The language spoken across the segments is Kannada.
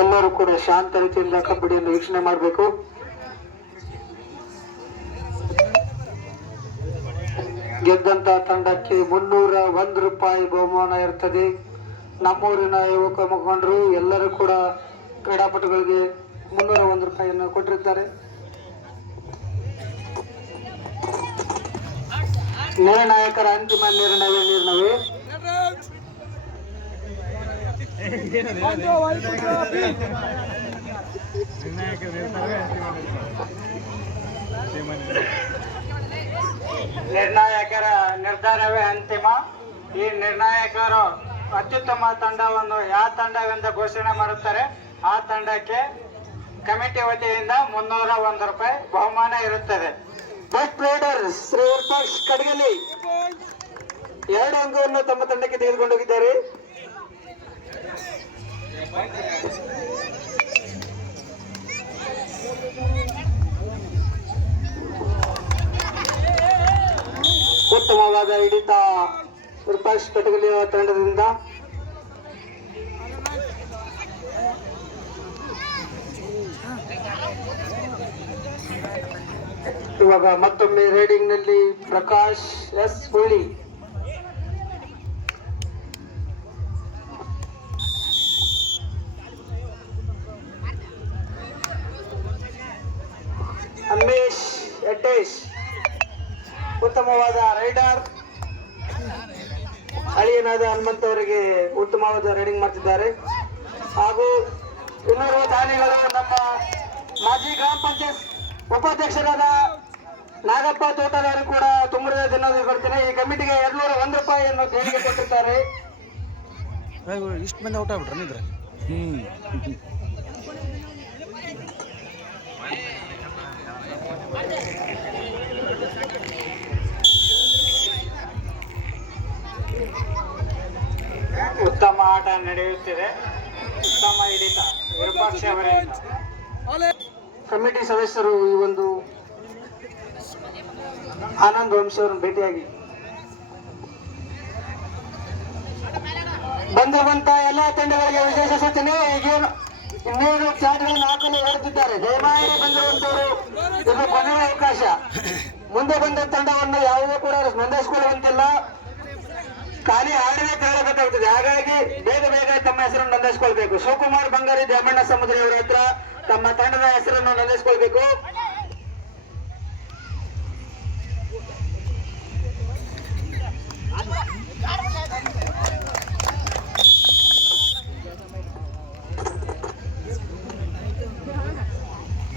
ಎಲ್ಲರೂ ಕೂಡ ಶಾಂತ ರೀತಿಯಿಂದ ಕಬಡ್ಡಿಯನ್ನು ವೀಕ್ಷಣೆ ಮಾಡಬೇಕು. ಗೆದ್ದಂತ ತಂಡಕ್ಕೆ ಮುನ್ನೂರ ಒಂದು ರೂಪಾಯಿ ಬಹುಮಾನ ಇರ್ತದೆ. ನಮ್ಮೂರಿನ ಯುವಕ ಮುಖಂಡರು ಎಲ್ಲರೂ ಕೂಡ ಕ್ರೀಡಾಪಟುಗಳಿಗೆ ಮುನ್ನೂರ ಒಂದು ರೂಪಾಯಿಯನ್ನು ಕೊಟ್ಟಿರ್ತಾರೆ ನಿರ್ಣಾಯಕರ ಅಂತಿಮ ನಿರ್ಣಯ ನಿರ್ಣಯವೇ ನಿರ್ಣಾಯಕರ ನಿರ್ಧಾರವೇ ಅಂತಿಮ? ಈ ನಿರ್ಣಾಯಕರು ಅತ್ಯುತ್ತಮ ತಂಡವನ್ನು ಯಾವ ತಂಡವೆಂದು ಘೋಷಣೆ ಮಾಡುತ್ತಾರೆ? ಆ ತಂಡಕ್ಕೆ ಕಮಿಟಿ ವತಿಯಿಂದ ಮುನ್ನೂರ ಒಂದು ರೂಪಾಯಿ ಬಹುಮಾನ ಇರುತ್ತದೆ. ಫಸ್ಟ್ ಪ್ಲೇಡರ್ ಶ್ರೀ ಕಡಗಲಿ ಎರಡು ಅಂಗವನ್ನು ತಮ್ಮ ತಂಡಕ್ಕೆ ತೆಗೆದುಕೊಂಡು ಉತ್ತಮವಾದ ಹಿಡಿತ ಪ್ರಕಾಶ್ ಕಟಗಲಿ ತಂಡದಿಂದ. ಇವಾಗ ಮತ್ತೊಮ್ಮೆ ರೈಡಿಂಗ್ನಲ್ಲಿ ಪ್ರಕಾಶ್ ಎಸ್ ಹುಳ್ಳಿ ಅಮೇಶ್ ಯಟೇಶ್. ಉತ್ತಮವಾದ ರೈಡರ್. ಅಳಿಯನಾದ ಹನುಮಂತ ಅವರಿಗೆ ಉತ್ತಮವಾದ ರೈಡಿಂಗ್ ಮಾಡ್ತಿದ್ದಾರೆ. ಹಾಗೂ ಇನ್ನೂರು ದಾನಿಗಳು ನಮ್ಮ ಮಾಜಿ ಗ್ರಾಮ ಪಂಚಾಯತ್ ಉಪಾಧ್ಯಕ್ಷರಾದ ನಾಗಪ್ಪ ತೋಟಗಾರರು ಕೂಡ ತುಂಬಿದ ಧನ್ಯವಾದ ಕೊಡ್ತೇನೆ. ಈ ಕಮಿಟಿಗೆ ಎರಡ್ನೂರ ಒಂದು ರೂಪಾಯಿಯನ್ನು ದೇಣಿಗೆ ಕೊಟ್ಟಿದ್ದಾರೆ ಇಷ್ಟು ಮಂದಿ ಔಟ್ ಆಗ್ಬಿಟ್ರೆ ಇದ್ರೆ ನಡೆಯುತ್ತಿದೆ. ಉತ್ತಮ ಹಿಡಿತ. ವಿರೂಪಾಕ್ಷ ಅವರಿಂದ ಕಮಿಟಿ ಸದಸ್ಯರು ಈ ಒಂದು ಆನಂದ್ ವಂಶ ಅವರನ್ನು ಭೇಟಿಯಾಗಿ ಬಂದಿರುವಂತ ಎಲ್ಲಾ ತಂಡಗಳಿಗೆ ವಿಶೇಷ ಸೂಚನೆ. ಇನ್ನೂರು ಚಾಟ್ಗಳನ್ನು ಹಾಕಲು ಹೊರಟಿದ್ದಾರೆ ದಯಮಾಡಿ ಬಂದಿರುವಂತವರು ಇದು ಕೊನೆಯ ಅವಕಾಶ. ಮುಂದೆ ಬಂದ ತಂಡವನ್ನು ಯಾವುದೇ ಕೂಡ ನೋಂದಾಯಿಸಿಕೊಳ್ಳುವಂತಿಲ್ಲ ಖಾಲಿ ಹಾಡನೆ ಕೇಳಬೇಕಾಗ್ತದೆ ಹಾಗಾಗಿ ಬೇಗ ಬೇಗ ತಮ್ಮ ಹೆಸರನ್ನು ನೋಂದಾಯಿಸಿಕೊಳ್ಬೇಕು. ಶಿವಕುಮಾರ್ ಬಂಗಾರಿ ದ್ಯಾಮಣ್ಣ ಸಮುದ್ರ ಅವರ ಹತ್ರ ತಮ್ಮ ತಂಡದ ಹೆಸರನ್ನು ನೋಂದಾಯಿಸಿಕೊಳ್ಬೇಕು.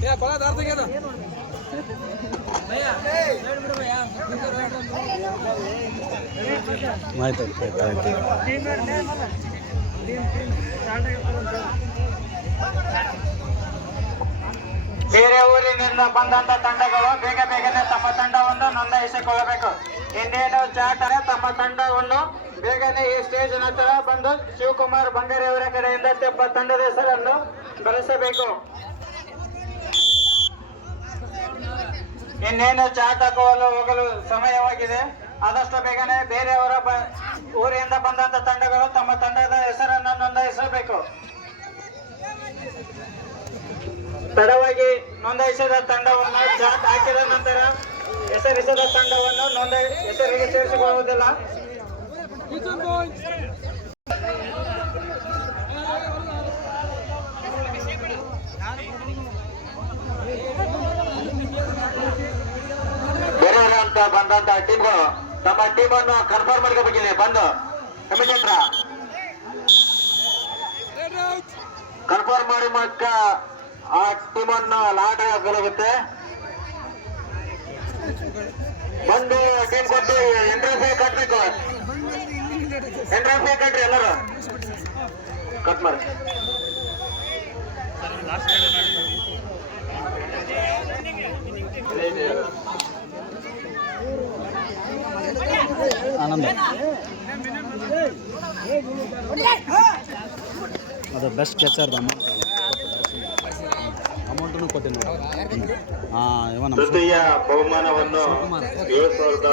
ಏ ಆಯ್ತು ಆಯ್ತು ಆಯ್ತು ಬೇರೆ ಊರಿನಿಂದ ಬಂದಂತ ತಂಡಗಳು ಬೇಗ ಬೇಗನೆ ತಮ್ಮ ತಂಡವನ್ನು ನೋಂದಾಯಿಸಿಕೊಳ್ಳಬೇಕು. ಇನ್ನೇನು ಚಾಟರ ತಮ್ಮ ತಂಡವನ್ನು ಬೇಗನೆ ಈ ಸ್ಟೇಜ್ ನಂತರ ಬಂದು ಶಿವಕುಮಾರ್ ಬಂಗಾರಿ ಅವರ ಕಡೆಯಿಂದ ತಮ್ಮ ತಂಡದ ಹೆಸರನ್ನು ಬೆಳೆಸಬೇಕು ಇನ್ನೇನು ಚಾಟ್ ಹಾಕುವಲು ಹೋಗಲು ಸಮಯವಾಗಿದೆ. ಆದಷ್ಟು ಬೇಗನೆ ಬೇರೆಯವರ ಊರಿಂದ ಬಂದಂತ ತಂಡಗಳು ತಮ್ಮ ತಂಡದ ಹೆಸರನ್ನು ನೋಂದಾಯಿಸಬೇಕು. ತಡವಾಗಿ ನೋಂದಾಯಿಸಿದ ತಂಡವನ್ನು ಚಾಟ್ ಹಾಕಿದ ನಂತರ ಹೆಸರಿಸಿದ ತಂಡವನ್ನು ನೋಂದಾಯಿ, ಹೆಸರಿಗೆ ಸೇರಿಸಿಕೊಳ್ಳುವುದಿಲ್ಲ ಬಂದಂತ ಟೀಮ್ಗಳು ತಮ್ಮ ಟೀಮ್ ಅನ್ನು ಕನ್ಫರ್ಮ್ ಮಾಡ್ಕೋಬೇಕಿದೆ ಬಂದು. ಹತ್ರ. ಕನ್ಫರ್ಮ್ ಮಾಡಿ ಮಕ್ಕ ಆ ಟೀಮ್ ಅನ್ನು ಲಾಟ್ ಹಾಕಲಾಗುತ್ತೆ ಬಂದು ಟೀಮ್ ಕೊಟ್ಟು ಎಂಟ್ರೆನ್ಸ್ ಕಟ್ಬೇಕು. ಎಂಟ್ರೆನ್ಸ್ ಕಟ್ರಿ ಎಲ್ಲರೂ. ಕಟ್ ಮಾಡಿ. ಅದು ಬೆಸ್ಟ್ ಕೆಚರ್ದು ಅಮೌಂಟ್ ತೃತೀಯ ಬಹುಮಾನವನ್ನು ಏಳು ಸಾವಿರದ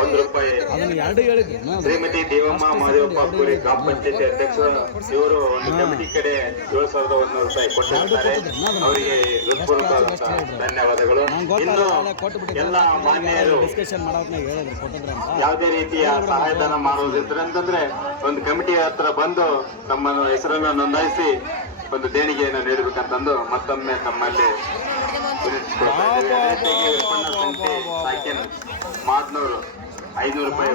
ಒಂದು ರೂಪಾಯಿ. ಅದನ್ನು ಎರಡು ಹೇಳಿದ್ದೆ ಶ್ರೀಮತಿ ದೇವಮ್ಮ ಮಹದೇವಪ್ಪ ಕೂರಿ ಗ್ರಾಮ ಪಂಚಾಯತಿ ಅಧ್ಯಕ್ಷರು ಇವರು ಒಂದು ಕಮಿಟಿ ಕಡೆ ಏಳು ಸಾವಿರದ ಒಂದು ರೂಪಾಯಿ ಕೊಟ್ಟಿರ್ತಾರೆ. ಅವರಿಗೆ ಹೃತ್ಪೂರ್ವಕ ಧನ್ಯವಾದಗಳು. ಇನ್ನು ಎಲ್ಲ ಮಾನ್ಯರು ಯಾವುದೇ ರೀತಿಯ ಸಹಾಯಧನ ಮಾಡುವುದಿದ್ರೆ ಅಂತಂದ್ರೆ ಒಂದು ಕಮಿಟಿ ಹತ್ರ ಬಂದು ತಮ್ಮ ಹೆಸರನ್ನು ನೋಂದಾಯಿಸಿ ಒಂದು ದೇಣಿಗೆಯನ್ನು ನೀಡಬೇಕಂತಂದು ಮತ್ತೊಮ್ಮೆ ತಮ್ಮಲ್ಲಿ ಮಾದ್ನೂರು ಐನೂರು ರೂಪಾಯಿ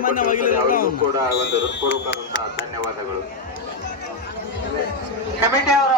ಅವರಿಗೂ ಕೂಡ ಒಂದು ಹೃತ್ಪೂರ್ವಕವಾದಂತಹ ಧನ್ಯವಾದಗಳು. ಕಮಿಟಿ ಅವರು